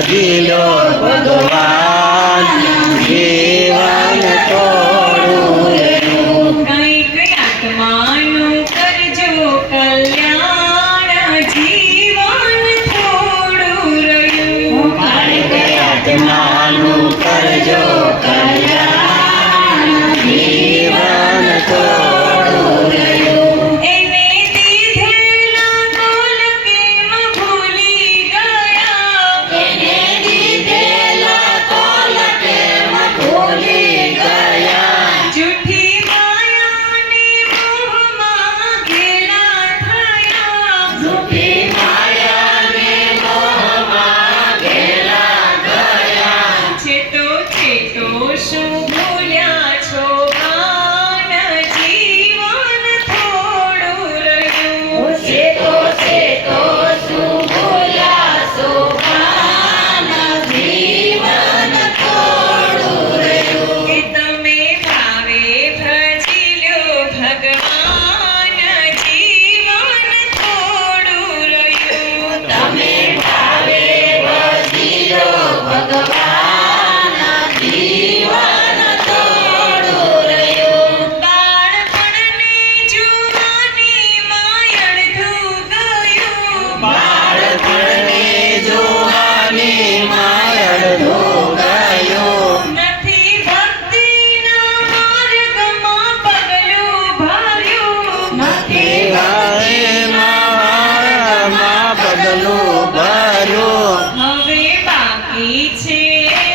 ભજીલો ભગવાન જીવન થોડું રહ્યું કંઈક આત્માનું કરજો કલ્યાણ જીવન થોડું રહ્યું કંઈક આત્માનું કરજો કલ્યાણ જીવન થોડું રહ્યું એને દીધેલા બોલ કેમ ભૂલી ગયા એને દીધેલા તોલ કેમ ભૂલી ગયા જૂઠી માયાને મોહમાં ઘેલા થયા જૂઠી માયાને મોહમાં ઘેલા ગયા છેતો શું ભૂલ્યા છો ભાન જીવન થોડું રહ્યું ચેતો શું ભૂલ્યા સોપાન જીવન થોડું રહ્યું કે તમે ભાવે ભજી લ્યો ભગવાન જીવન થોડું રહ્યું તમે ભાવે ભજીલો ભગવાન જીવન થોડું રહ્યું બાળપણને જુવાનીમાં અડધું ગયું બાળપણને જોવાનીમાં અડધું ગયું નથી ભક્તિના માર્ગમાં પગલું ભર્યું નથી વાળીમાં પગલું ભર્યું હવે બાકી છે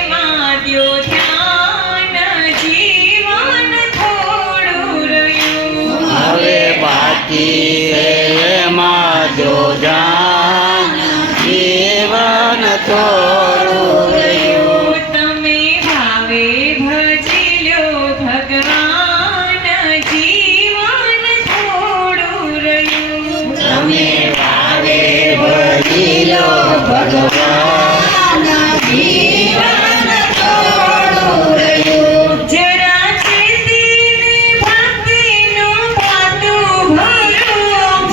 માદ્યો ધ્યાન જીવન થોડું રહ્યું હવે બાકી એમાં જો જાન જીવન થોડું રહ્યું તમે ભાવે ભજી લ્યો ભગવાન જીવન થોડું રહ્યું તમે ભાવે ભજીલો ભગવાન જીવન થોડું રહ્યું જરા ચેતીને ભક્તિનું ભાતું ભરો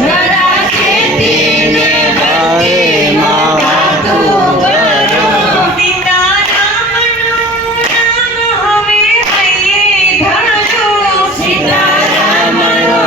જરા ચેતીને ભક્તિમાં વાતું ભરો સીતારામનું નામ હવે હૈયે ધરો સીતારામનું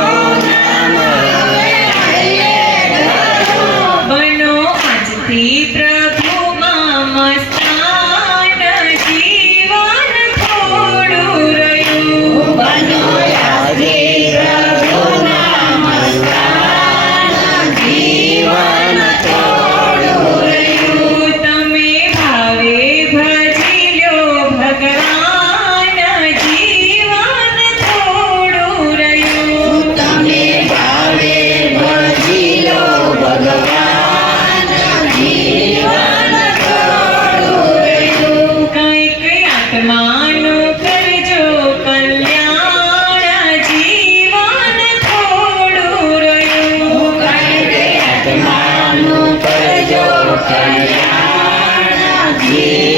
નામ હવે હૈયે ધરો બનો આજથી પ્રભુમાં મસ્તાન જીવન થોડું રહ્યું બનો આજે પ્રભુના મસ્તાન જીવન થોડું રહ્યું તમે ભાવે ભજી લ્યો ભગવાન જીવન થોડું રહ્યું તમે ભાવે ભજીલો ભગવાન જીવન થોડું રહ્યું કંઈક આત્માનું કરજો કલ્યાણ જીવન થોડું રહ્યું કંઈક આત્માનું કરજો કલ્યાણ જીવન